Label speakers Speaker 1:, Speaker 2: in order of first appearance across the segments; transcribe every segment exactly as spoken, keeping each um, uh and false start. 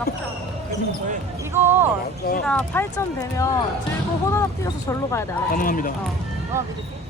Speaker 1: 이거 네가 팔 점 되면 들고 호다닥 뛰어서 절로 가야 돼. 알았지?
Speaker 2: 가능합니다.
Speaker 1: 어. 어.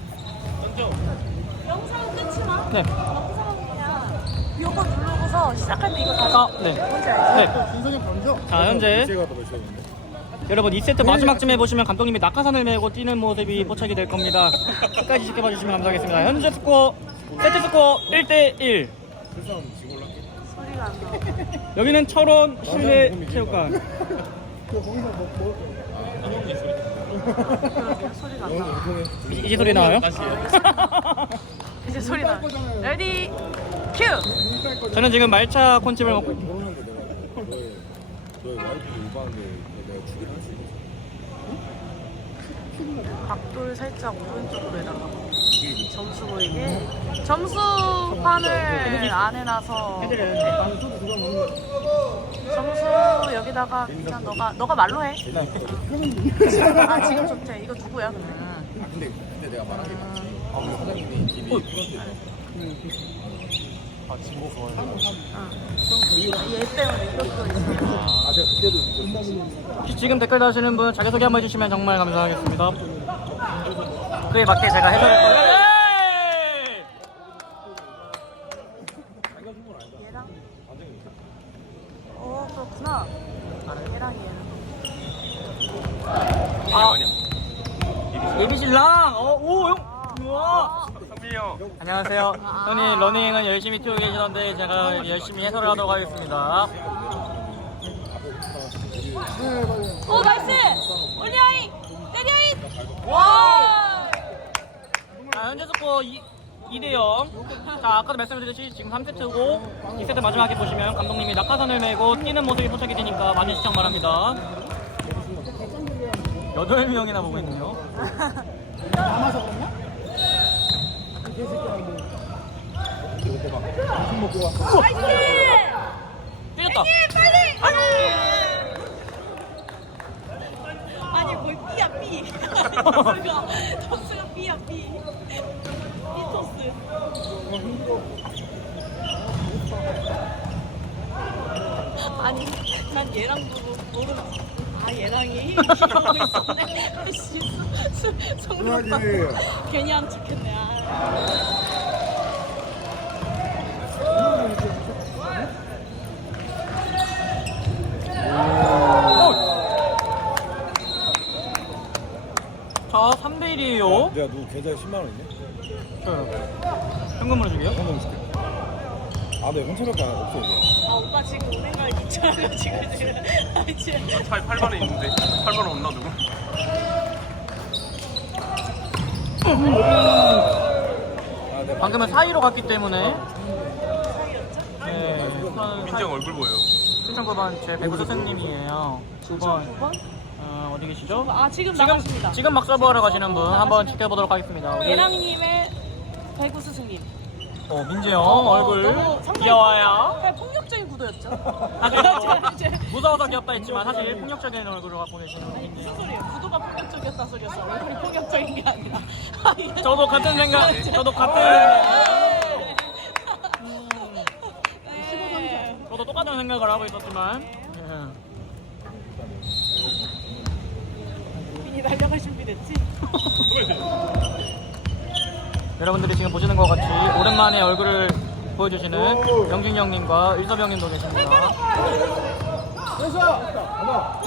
Speaker 1: 영상 끊지 마.
Speaker 2: 네.
Speaker 1: 영상은 그냥 요거 누르고서 시작할 때 이거 다.
Speaker 2: 아, 네.
Speaker 1: 뭔지 알지?
Speaker 2: 네.
Speaker 3: 신성이 먼저.
Speaker 2: 자, 현재
Speaker 3: 제가 더 쉬었는데.
Speaker 2: 여러분 이 세트 마지막쯤에 보시면 감독님이 낙하산을 메고 뛰는 모습이 포착이 될 겁니다. 끝까지 지켜봐 주시면 감사하겠습니다. 현재 스코어 세트 스코어 일 대 일.
Speaker 3: 그 싸움 지금 올라.
Speaker 1: 소리가 안 나.
Speaker 2: 여기는 철원 실내 체육관.
Speaker 3: 그 거기서 뭐 뭐.
Speaker 1: 그러게요. 소리가 안 나.
Speaker 2: 이제, 이제 소리 나와요?
Speaker 1: 이제 소리 나. 레디 큐.
Speaker 2: 저는 지금 말차 콘칩을 먹고 있습니다.
Speaker 3: 모르는데 내가 너의 너의 와이프를 유부하는데 내가 추기를 할 수 있겠어.
Speaker 1: 각도를 살짝 오른쪽으로 해달라. 점수 보이게. 점수판을 안 해놔서 점수 여기다가 그냥 너가 너가 말로 해. 아 지금 좋대. 이거 누구야 근데?
Speaker 3: 아 근데 근데 내가 말한 게 맞지. 아 우리 사장님이 집이 그런데. 아 친구 좋아해.
Speaker 1: 얘 때문에 이것도 있어.
Speaker 3: 아 제가 그때도
Speaker 2: 지금 댓글 다시는 분 자기소개 한번 해주시면 정말 감사하겠습니다. 그에 맞게 제가 해설할 거예요.
Speaker 1: 얘랑? 어 그렇구나. 얘랑 얘랑.
Speaker 2: 아, 예비신랑. 어, 오, 형. 우와.
Speaker 4: 성민이 형.
Speaker 2: 안녕하세요. 형님 러닝은 열심히 뛰고 계시던데 제가 열심히 해설을 하도록 하겠습니다.
Speaker 1: 오 나이스. 올리아이. 때리아이. 와.
Speaker 2: 자, 현재 스코어 이 대 영. 자, 아까도 말씀드렸듯이 지금 삼 세트고 이 세트 마지막에 보시면 감독님이 낙하산을 메고 뛰는 모습이 포착이 되니까 많은 시청 바랍니다. 여덟 명이나 보고 있네요.
Speaker 1: 남아서 그랬나?
Speaker 2: 뛰었다.
Speaker 1: 아니 거의 B야 B. 토스가 토스가 B야 B. B 토스. 아니 난 얘랑 보고 모르는. 아 얘랑이 이러고 있었네. 씨, 성민 오빠 괜히 안 척했네. 아.
Speaker 2: 자, 삼 대 일이에요.
Speaker 3: 내가 누구 계좌에 십만 원 있네.
Speaker 2: 저요. 현금으로 주게요?
Speaker 3: 현금 줄게. 아, 네, 현찰밖에 없어 이제.
Speaker 1: 아 오빠 지금 은행가에 귀찮아가지고 지금 아 지금
Speaker 4: 차에 팔만 원 있는데 팔만 원 없나 누구?
Speaker 3: 아, 네.
Speaker 2: 방금은 사이로 갔기 때문에 네,
Speaker 4: 민정 얼굴 보여요.
Speaker 2: 칠천구 번 제 배구 선생님이에요. 구 번
Speaker 1: 구 번?
Speaker 2: 어, 어디 계시죠?
Speaker 1: 아 지금
Speaker 2: 지금,
Speaker 1: 나가십니다.
Speaker 2: 지금 막 서버하러 가시는 분 한번 지켜보도록 하겠습니다. 우리
Speaker 1: 예랑님의 배구 스승님.
Speaker 2: 어, 민재 형 얼굴
Speaker 1: 너무 상당히
Speaker 2: 귀여워요.
Speaker 1: 그냥 폭력적인 구도였죠.
Speaker 2: 아, 그렇죠.
Speaker 1: 이제
Speaker 2: 무서워서 귀엽다 했지만 사실 폭력적인 얼굴을 갖고 계시는
Speaker 1: 무슨
Speaker 2: 분이에요.
Speaker 1: 소리예요? 구도가 폭력적이었다 소리였어. 얼굴이 폭력적인 게 아니라. 아, 이게
Speaker 2: 저도 같은 생각, 저도 같은,
Speaker 1: 네.
Speaker 2: 저도 똑같은 생각을 하고 있었지만.
Speaker 1: 민이 날려갈 준비됐지?
Speaker 2: 여러분들이 지금 보시는 것 같이 오랜만에 얼굴을 보여주시는 영진 형님과 일섭 형님도 계십니다.
Speaker 3: 됐어. 하나.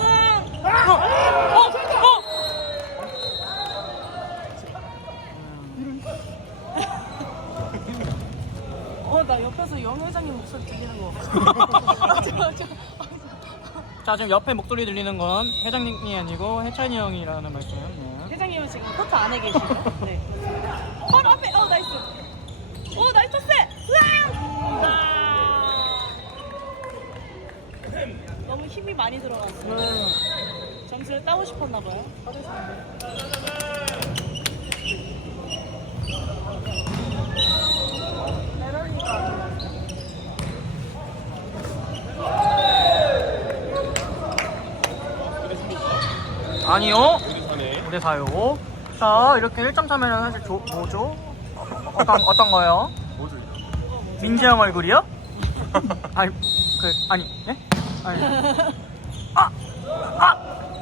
Speaker 1: 어, 나 옆에서 영 회장님 목소리 들리는 거. 아, 저, 저.
Speaker 2: 자, 지금 옆에 목소리 들리는 건 회장님이 아니고 해찬이 형이라는 말씀. 네.
Speaker 1: 회장님은 지금 코트 안에 계시죠? 네. 바로 앞에, 어, 나이스. 오, 나이스 토스! 으아! 너무 힘이 많이 들어갔어요. 점수를 따고 싶었나봐요.
Speaker 2: 아니요. 오 대 사요. 자, 이렇게 일 점 차면은 사실 조, 뭐죠? 어, 어떤, 어떤 거요?
Speaker 4: 뭐죠 이거?
Speaker 2: 민재 형 얼굴이요? 아니, 그, 아니, 네? 아니. 아! 아!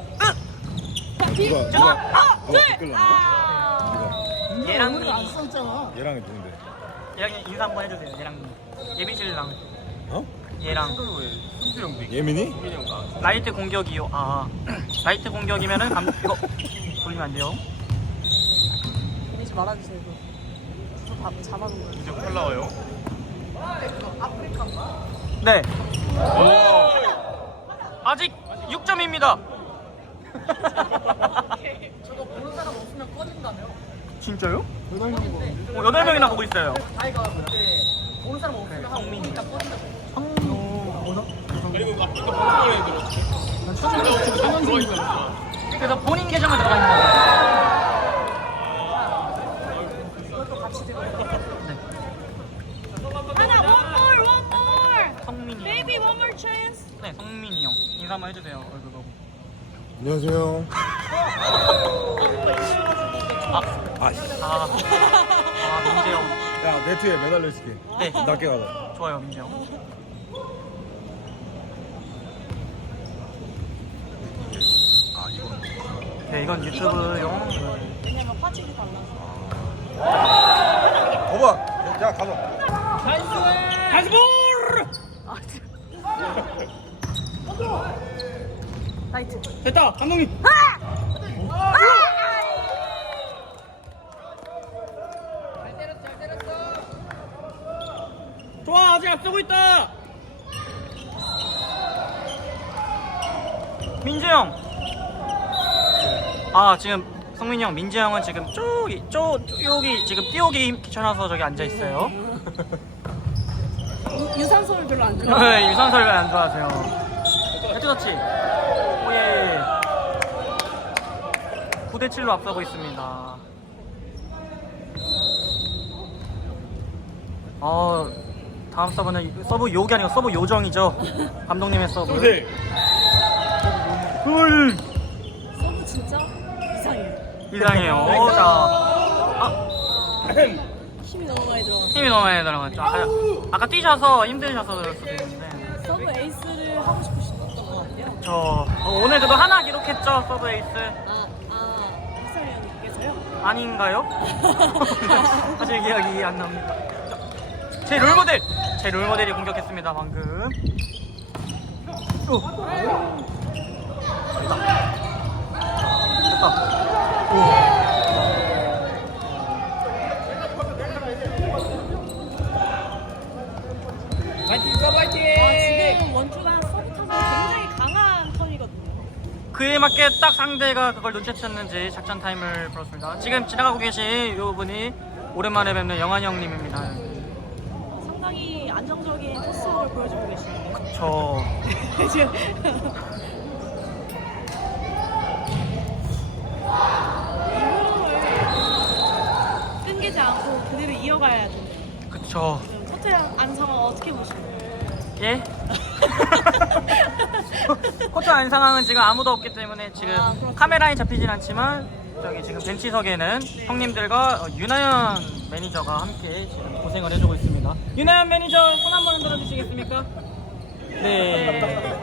Speaker 3: 누가
Speaker 2: 누가-
Speaker 1: 아,
Speaker 3: 누가
Speaker 1: 둘.
Speaker 3: 댓글
Speaker 1: 아.
Speaker 2: 얘랑
Speaker 3: 얘랑이 누군데?
Speaker 2: 얘랑 인사 한번 해주세요. 얘랑 예빈씨랑
Speaker 3: 어?
Speaker 2: 얘랑
Speaker 4: 승주 형도 있고
Speaker 3: 예민이?
Speaker 4: 승민이 형 나.
Speaker 2: 라이트 공격이요. 아 라이트 공격이면은 감 이거 돌리면 안 돼요.
Speaker 1: 보내지 말아주세요. 이거. 저 다 잡아놓은 거예요.
Speaker 4: 이제 콜 나와요.
Speaker 2: 네. 아직 육 점입니다.
Speaker 1: 저거 보는 사람 없으면 꺼진다며.
Speaker 2: 진짜요? 여덟 명. 어, 여덟 명이나 보고 있어요.
Speaker 1: 아이가 그때 보는 사람 없으면 하고
Speaker 2: 성민이.
Speaker 1: 일단 꺼진다고.
Speaker 4: 그리고 아까 방송을 해들었지.
Speaker 2: 그래서 본인 계정을 들어가 있는 거예요.
Speaker 1: 그것도 같이 들어.
Speaker 2: 네.
Speaker 1: 하나, one more, one more.
Speaker 2: 성민이.
Speaker 1: Baby, one more chance.
Speaker 2: 네, 성민이 형. 인사 한번 해주세요. 얼굴 보고.
Speaker 3: 안녕하세요.
Speaker 2: 아,
Speaker 3: 아, 씨.
Speaker 2: 아, 아, 민재 형.
Speaker 3: 야, 네트에 매달려 있을게.
Speaker 2: 네,
Speaker 3: 낮게 가자.
Speaker 2: 좋아요, 민재 형.
Speaker 4: 아 이건
Speaker 2: 네, 이건 유튜브용.
Speaker 1: 왜냐면 화질이 달라서.
Speaker 3: 거봐. 야, 가봐.
Speaker 2: 다시 볼!
Speaker 1: 아, 라이트.
Speaker 2: 됐다, 감독님. 좋아, 아직 앞서고 있다. 민재 형. 아, 지금 성민이 형, 민재 형은 지금 저기, 저, 저 여기 지금 뛰어오기 귀찮아서 저기 앉아 있어요.
Speaker 1: 유산소를 별로 안 좋아.
Speaker 2: 네, 유산소를 안 좋아하세요. 헤드터치. 오예. 구 대 칠로 앞서고 있습니다. 어, 다음 서브는 서브 요기 아니고 서브 요정이죠. 감독님의 서브.
Speaker 4: 네.
Speaker 2: 헐.
Speaker 1: 서브 진짜 이상해요.
Speaker 2: 이상해요. 자, 아,
Speaker 1: 힘이 너무 많이 들어갔어.
Speaker 2: 힘이 너무 많이 들어갔죠. 아까, 아까 뛰셔서 힘드셔서 그럴 수도 있는데.
Speaker 1: 서브 에이스를 하고 싶으셨던 것 같아요.
Speaker 2: 저 어, 오늘 그래도 하나 기록했죠, 서브 에이스.
Speaker 1: 아, 아, 해설위원님께서요?
Speaker 2: 아닌가요? 사실 기억이 안 납니다. 제 롤모델! 제 롤모델이 공격했습니다, 방금. 오. 됐다. 됐다.
Speaker 1: 아, 지금 원투가 서브 타자 굉장히 강한 턴이거든요.
Speaker 2: 그에 맞게 딱 상대가 그걸 눈치챘는지 작전 타임을 불었습니다. 지금 지나가고 계신 이 분이 오랜만에 뵙는 영환이 형님입니다.
Speaker 1: 상당히 안정적인 토스를 보여주고 계시네요.
Speaker 2: 저
Speaker 1: 지금 이 흐름을 끊기지 않고 그대로 이어가야 돼요.
Speaker 2: 그쵸.
Speaker 1: 첫째 안 상황 어떻게 보시나요?
Speaker 2: 예? 코트 안 상황은 지금 아무도 없기 때문에 지금
Speaker 1: 아, 그렇죠.
Speaker 2: 카메라에 잡히진 않지만 저기 지금 벤치석에는 형님들과 어, 윤하연 매니저가 함께 지금 고생을 해주고 있습니다. 윤하연 매니저 손 한번 흔들어 주시겠습니까? 네.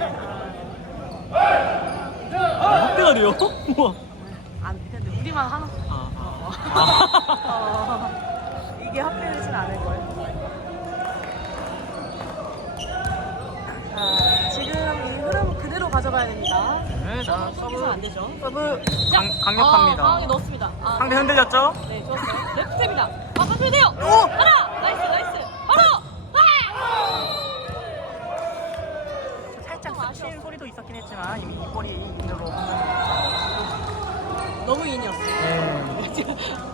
Speaker 2: 아, 합격이요? 우와.
Speaker 1: 안 근데 우리만 하나.
Speaker 2: 아, 아, 아.
Speaker 1: 어, 이게 합해지진 않을 거예요. 자, 지금 이 흐름 그대로 가져가야 됩니다.
Speaker 2: 네, 자,
Speaker 1: 서브
Speaker 2: 서브
Speaker 1: 안 되죠.
Speaker 2: 서브
Speaker 1: 자,
Speaker 2: 강, 강력합니다.
Speaker 1: 아, 강하게 넣었습니다. 아,
Speaker 2: 상대 흔들렸죠?
Speaker 1: 네, 좋았어요. 레프트입니다. 아, 컨트롤돼요. 하나, 나이스, 나이스. 바로.
Speaker 2: 살짝
Speaker 1: 좀
Speaker 2: 스칠
Speaker 1: 아쉬웠어.
Speaker 2: 소리도 있었긴 했지만 이미 이 볼이 인으로
Speaker 1: 너무 인이었어요.
Speaker 2: 네.
Speaker 1: 지금.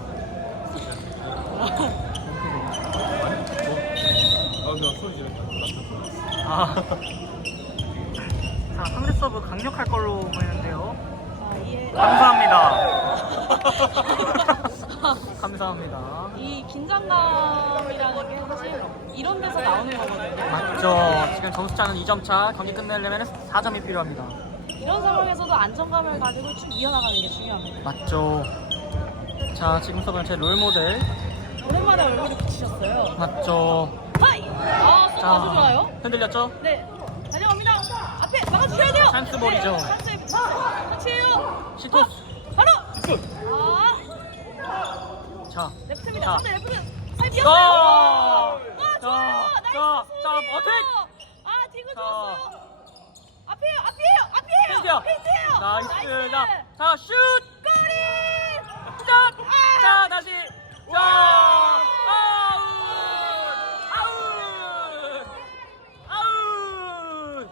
Speaker 4: 아 그냥 소리 지르다.
Speaker 2: 아. 자, 상대 서브 강력할 걸로 보이는데요.
Speaker 1: 자, 이에
Speaker 2: 감사합니다. 감사합니다.
Speaker 1: 이 긴장감이라는 게 사실 이런 데서 나오는 거거든요.
Speaker 2: 맞죠. 지금 점수차는 이 점 차. 경기 끝내려면 사 점이 필요합니다.
Speaker 1: 이런 상황에서도 안정감을 가지고 쭉 이어나가는 게 중요합니다.
Speaker 2: 맞죠. 자, 지금 서브는 제 롤모델.
Speaker 1: 오랜만에 얼굴을 붙이셨어요.
Speaker 2: 맞죠.
Speaker 1: 하이! 아, 손 아주 좋아요.
Speaker 2: 흔들렸죠?
Speaker 1: 네, 달려갑니다. 앞에
Speaker 2: 찬스볼이죠.
Speaker 1: 찬스, 찬스예요.
Speaker 2: 시토스.
Speaker 1: 바로. 아,
Speaker 2: 자,
Speaker 1: 레프트입니다.
Speaker 2: 자.
Speaker 1: 상대 레프트. 잘
Speaker 2: 자,
Speaker 1: 뛰었어요. 와,
Speaker 2: 자,
Speaker 1: 좋아요. 나이스
Speaker 2: 자,
Speaker 1: 수비.
Speaker 2: 자, 어택!
Speaker 1: 아, 디그
Speaker 2: 자.
Speaker 1: 좋았어요. 앞이에요, 앞이에요, 앞이에요.
Speaker 2: 페이스야.
Speaker 1: 페이스예요.
Speaker 2: 나이스. 자, 자, 슛.
Speaker 1: 골이.
Speaker 2: 자, 자, 다시. 자, 아웃. 아웃.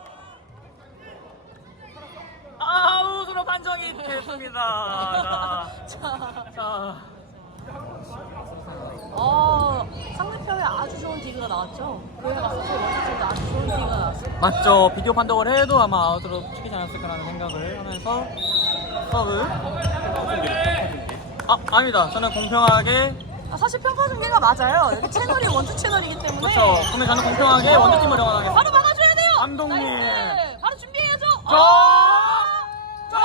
Speaker 2: 아웃. 아웃으로 판정이 됐습니다. 자, 자.
Speaker 1: 어, 상대편에 아주 좋은 디그가 나왔죠. 그에 맞서서 원투팀도 아주 좋은 디그가 나왔어요.
Speaker 2: 맞죠. 비디오 판독을 해도 아마 아웃으로 치키지 않았을까라는 생각을 하면서 서브. 아, 아닙니다. 저는 공평하게.
Speaker 1: 아, 사실 평가 중계가 맞아요. 여기 채널이 원투 채널이기 때문에.
Speaker 2: 그렇죠. 그러면 저는 공평하게 원투팀을 응원하겠습니다.
Speaker 1: 바로 막아줘야 돼요.
Speaker 2: 감독님.
Speaker 1: 나이스. 바로 준비해야죠.
Speaker 2: 저!
Speaker 1: 아!
Speaker 2: 저!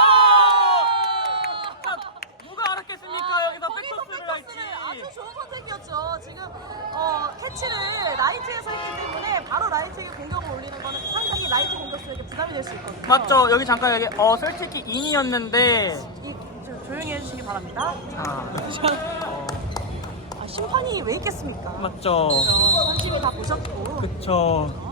Speaker 2: 자, 누가 알았겠습니까?
Speaker 1: 아,
Speaker 2: 여기서
Speaker 1: 거기서
Speaker 2: 백토스를 할지.
Speaker 1: 백토스를 아주 좋은 선택이었죠. 지금 어, 캐치를 라이트에서 했기 때문에 바로 라이트에게 공격을 올리는 거는 상당히 라이트 공격수에게 부담이 될 수 있거든요.
Speaker 2: 맞죠. 여기 잠깐 여기 어 솔직히 인이었는데.
Speaker 1: 이, 좀 조용히 해주시기 바랍니다.
Speaker 2: 자, 어,
Speaker 1: 아, 심판이 왜 있겠습니까?
Speaker 2: 맞죠.
Speaker 1: 선심이 다 보셨고.
Speaker 2: 그쵸.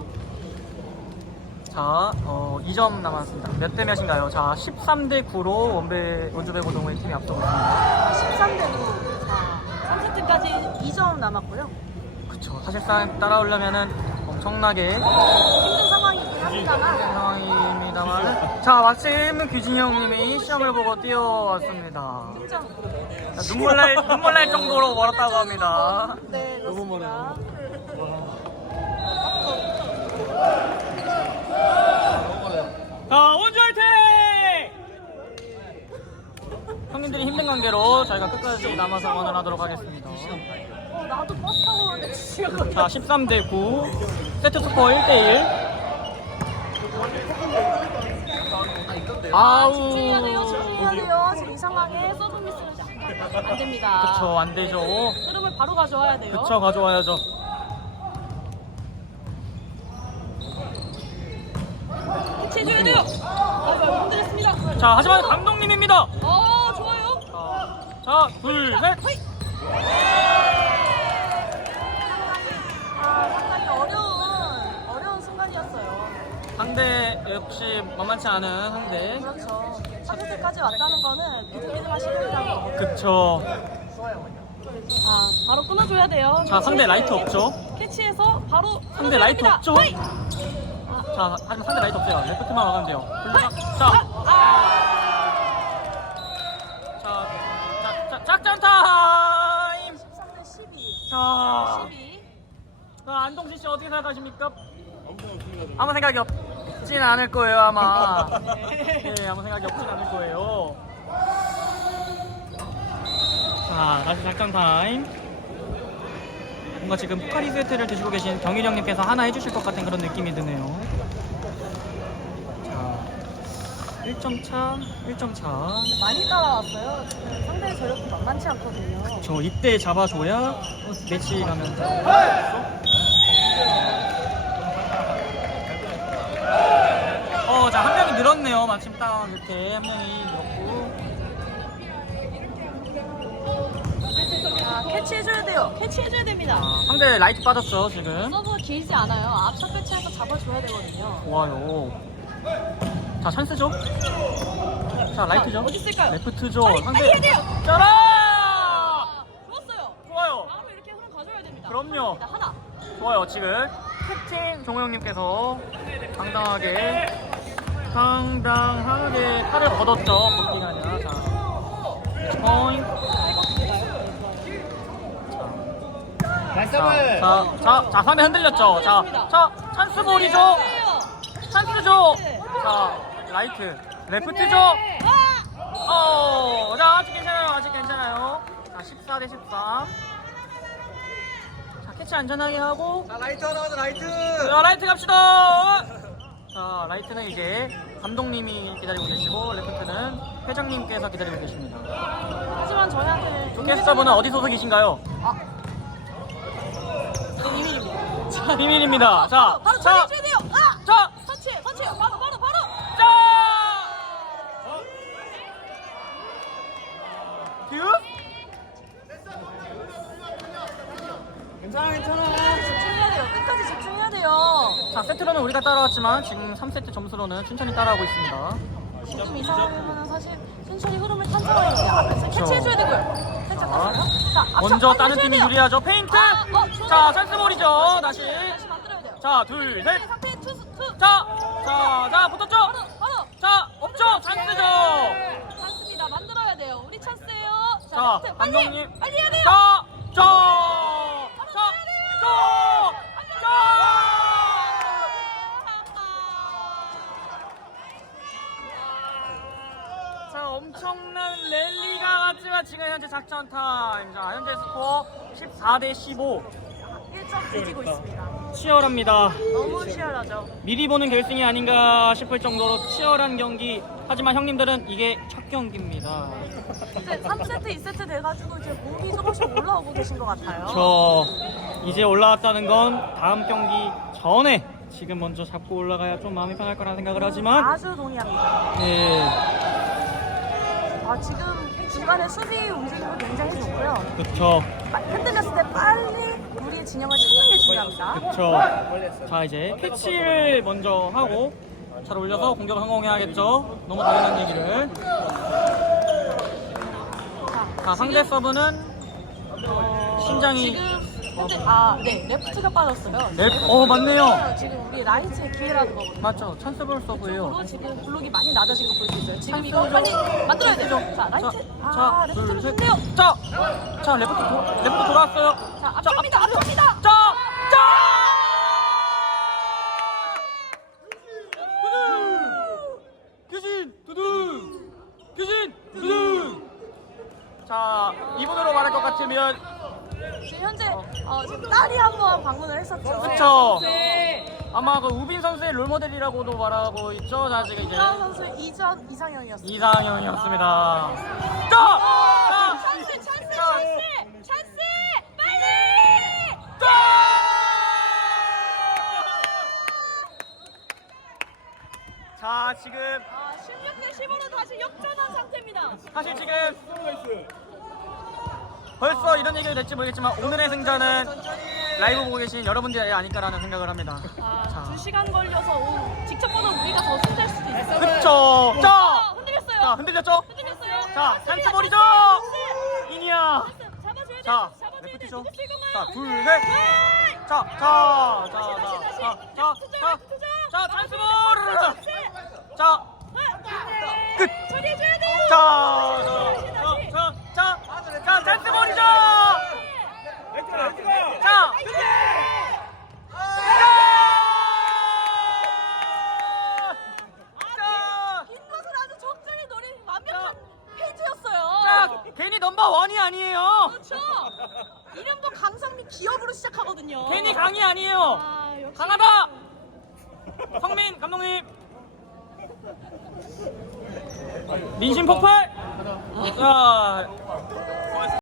Speaker 2: 자, 어, 이 점 남았습니다. 몇 대 몇인가요? 자, 십삼 대 구로 원배, 원주배 고동의 팀이 앞서고 있습니다.
Speaker 1: 십삼 대 구. 자, 삼 세트까지 이 점 남았고요.
Speaker 2: 그쵸. 사실상 따라오려면은 엄청나게
Speaker 1: 힘든 상황이긴 합니다만.
Speaker 2: 상황입니다만. 자, 마침 규진이 형님이 시험을 보고 뛰어왔습니다.
Speaker 1: 득점.
Speaker 2: 자, 눈물 날, 눈물 날 정도로 멀었다고 합니다.
Speaker 1: 네, 그렇습니다.
Speaker 2: 자, 원주 화이팅! 형님들이 힘든 관계로 저희가 끝까지 남아서 응원을 하도록 하겠습니다.
Speaker 1: 어, 나도 버스 타고 오는데 지금.
Speaker 2: 자, 십삼 대 구. 세트 스코어 일 대 일. 아우.
Speaker 1: 집중해야 돼요, 집중해야 돼요. 지금 이 상황에 서브 미스를 안 됩니다.
Speaker 2: 그쵸, 안 되죠.
Speaker 1: 흐름을 바로 가져와야 돼요.
Speaker 2: 그쵸, 가져와야죠.
Speaker 1: 해체해줘야 돼요. 아, 흔들렸습니다.
Speaker 2: 자, 하지만 감독님입니다.
Speaker 1: 어, 좋아요.
Speaker 2: 자, 둘, 셋.
Speaker 1: 허이. 아, 상당히 어려운, 어려운 순간이었어요.
Speaker 2: 상대 역시 만만치 않은 상대.
Speaker 1: 그렇죠. 삼 세트까지 왔다는 거는 비등비등하신 거라는 거.
Speaker 2: 그쵸.
Speaker 1: 아, 바로 끊어줘야 돼요.
Speaker 2: 자, 상대 라이트 없죠.
Speaker 1: 캐치해서 바로
Speaker 2: 상대 라이트
Speaker 1: 끊어줘야
Speaker 2: 없죠.
Speaker 1: 됩니다. 허이.
Speaker 2: 자, 하지만 상대 라이트 없어요. 레프트만 막으면 돼요. 블루가. 자, 자, 자, 자, 작전 타임.
Speaker 1: 십삼 대 십이.
Speaker 2: 자,
Speaker 1: 십이.
Speaker 2: 자, 안동진 씨 어떻게 생각하십니까? 아무 생각이 없진 않을 거예요, 아마. 네, 아무 생각이 없진 않을 거예요. 자, 다시 작전 타임. 뭔가 지금 포카리 세트를 드시고 계신 경일 형님께서 하나 해주실 것 같은 그런 느낌이 드네요. 자, 일 점 차, 일 점 차.
Speaker 1: 많이 따라왔어요. 지금 상대의 저력도 만만치 않거든요.
Speaker 2: 저 이때 잡아줘야 매치 가면서. 어, 자, 한 명이 늘었네요. 마침 딱 이렇게 한 명이 늘었고.
Speaker 1: 자, 캐치해줘야 돼요. 캐치해줘야 됩니다.
Speaker 2: 아, 상대 라이트 빠졌죠, 지금.
Speaker 1: 서브가 길지 않아요. 앞차 배치해서 잡아줘야 되거든요.
Speaker 2: 좋아요. 자, 찬스죠? 자, 라이트죠?
Speaker 1: 어디 있을까요?
Speaker 2: 레프트죠?
Speaker 1: 빨리, 빨리 해야 돼요.
Speaker 2: 짜라!
Speaker 1: 아, 좋았어요.
Speaker 2: 좋아요.
Speaker 1: 다음에 이렇게 흐름 가져야 됩니다.
Speaker 2: 그럼요.
Speaker 1: 하나, 하나.
Speaker 2: 좋아요. 지금 캡틴 종호 형님께서 당당하게 당당하게 팔을 걷었죠. 걷기가 아니라. 자, 포인트. 자, 자, 자, 자, 삼에 흔들렸죠. 자, 자, 찬스볼이죠. 찬스죠. 자, 라이트, 레프트죠. 어, 자, 아직 괜찮아요. 아직 괜찮아요. 자, 십사 대 십사. 자, 캐치 안전하게 하고.
Speaker 3: 자, 라이트 하나 가자, 라이트.
Speaker 2: 자, 라이트 갑시다. 자, 라이트는 이제 감독님이 기다리고 계시고, 레프트는 회장님께서 기다리고 계십니다.
Speaker 1: 하지만 저희한테
Speaker 2: 캐스터분은 어디 소속이신가요?
Speaker 1: 비밀입니다. 자,
Speaker 2: 비밀입니다. 자,
Speaker 1: 바로
Speaker 2: 자,
Speaker 1: 처리해줘야 돼요. 아!
Speaker 2: 자,
Speaker 1: 터치, 터치. 바로, 바로, 바로.
Speaker 2: 자! 따라왔지만 지금 삼 세트 점수로는 춘천이 따라하고 있습니다.
Speaker 1: 지금 이 상황에서는 사실 천천히 흐름을 탄 상황입니다. 앞에서 캐치해줘야 되고요. 살짝 땄어요. 자, 앞서
Speaker 2: 먼저
Speaker 1: 빨리
Speaker 2: 다른
Speaker 1: 해줘야
Speaker 2: 팀이
Speaker 1: 돼요.
Speaker 2: 유리하죠. 페인트.
Speaker 1: 아, 어, 좋아요.
Speaker 2: 자, 찬스볼이죠. 다시.
Speaker 1: 다시 만들어야 돼요.
Speaker 2: 자, 둘, 셋.
Speaker 1: 상태 투, 투.
Speaker 2: 자, 자, 자, 붙었죠?
Speaker 1: 바로, 바로.
Speaker 2: 자, 없죠? 찬스죠.
Speaker 1: 찬스입니다. 만들어야 돼요. 우리 찬스예요.
Speaker 2: 자,
Speaker 1: 자, 빨리,
Speaker 2: 감독님.
Speaker 1: 빨리 해야 돼요.
Speaker 2: 자, 자, 자, 자, 자. 자, 엄청난 랠리가 왔지만 지금 현재 작전 타임. 자, 현재 스코어 십사 대 십오.
Speaker 1: 일 점 뒤지고 있습니다.
Speaker 2: 치열합니다.
Speaker 1: 너무 치열하죠.
Speaker 2: 미리 보는 결승이 아닌가 싶을 정도로 치열한 경기. 하지만 형님들은 이게 첫 경기입니다.
Speaker 1: 이제 삼 세트, 이 세트 돼가지고 이제 몸이 조금씩 올라오고 계신 것 같아요.
Speaker 2: 저 이제 올라왔다는 건 다음 경기 전에 지금 먼저 잡고 올라가야 좀 마음이 편할 거라는 생각을 하지만
Speaker 1: 아주 동의합니다.
Speaker 2: 네,
Speaker 1: 아, 지금 중간에 수비 움직임도 굉장히 좋고요.
Speaker 2: 그쵸,
Speaker 1: 빠- 흔들렸을 때 빨리 우리의 진영을 찾는 게 중요합니다.
Speaker 2: 그쵸. 자, 이제 캐치를 먼저 하고 잘 올려서 공격을 성공해야겠죠. 너무 당연한 얘기를. 자, 상대 서브는 어, 심장이
Speaker 1: 지금 현재 아, 네, 레프트가 빠졌어요.
Speaker 2: 랩, 어 맞네요.
Speaker 1: 지금 우리 라이트의 기회라는 거거든요.
Speaker 2: 맞죠, 찬스볼 서브예요.
Speaker 1: 쪽으로 지금 블록이 많이 낮아진 거 볼 수 있어요. 지금 이거 빨리 만들어야 되죠. 자, 라이트.
Speaker 2: 자,
Speaker 1: 아,
Speaker 2: 자, 둘,
Speaker 1: 레프트는
Speaker 2: 셋.
Speaker 1: 좋네요.
Speaker 2: 자, 자, 레프트, 도, 레프트 돌아왔어요.
Speaker 1: 자, 앞쪽입니다. 앞쪽입니다.
Speaker 2: 자, 자! 규진, 두둥! 규진, 두둥! 자, 이분으로 말할 것 같으면,
Speaker 1: 지금 현재 어, 지금 딸이 한번 방문을 했었죠.
Speaker 2: 그쵸. 아마 그 우빈 선수의 롤모델이라고도 말하고 있죠. 자, 지금 이제
Speaker 1: 이상현 선수 이전 이상형이었습니다.
Speaker 2: 이상형이었습니다. 자! 자!
Speaker 1: 찬스, 찬스,
Speaker 2: 자!
Speaker 1: 찬스, 찬스, 빨리!
Speaker 2: 자, 지금
Speaker 1: 아, 십육 대 십오로 다시 역전한 상태입니다.
Speaker 2: 사실 지금 벌써 이런 얘기가 될지 모르겠지만 오늘의 승자는 라이브 보고 계신 여러분들이 아닐까라는 생각을 합니다.
Speaker 1: 아,
Speaker 2: 자.
Speaker 1: 두 시간 걸려서 오, 직접 보는 우리가 더 승자일 수도 있어요.
Speaker 2: 그쵸.
Speaker 1: 아,
Speaker 2: 자,
Speaker 1: 흔들렸어요.
Speaker 2: 자 흔들렸죠?
Speaker 1: 흔들렸어요.
Speaker 2: 자, 찬스볼이죠? 이니야.
Speaker 1: 잡아줘야 돼.
Speaker 2: 자,
Speaker 1: 잡아줘야 돼.
Speaker 2: 레프트죠?
Speaker 1: 누구 쓸 건가요?
Speaker 2: 자, 둘, 셋. 자, 자, 자, 자,
Speaker 1: 다시, 다시, 다시.
Speaker 2: 자, 자,
Speaker 1: 투자,
Speaker 2: 자,
Speaker 1: 투자.
Speaker 2: 자, 찬스볼. 자, 끝.
Speaker 1: 처리해줘야 돼.
Speaker 2: 자,
Speaker 1: 다시,
Speaker 2: 자,
Speaker 1: 다시.
Speaker 2: 자, 자, 자, 자, 찬스볼이죠? 자, 자,
Speaker 1: 김것을 아주 적절히 노린 완벽한 페이지였어요.
Speaker 2: 자, 괜히 넘버 원이 아니에요.
Speaker 1: 그렇죠. 이름도 강성민 기업으로 시작하거든요.
Speaker 2: 괜히 강이 아니에요.
Speaker 1: 아, 역시.
Speaker 2: 강하다. 성민 감독님. 민심 폭발. 자,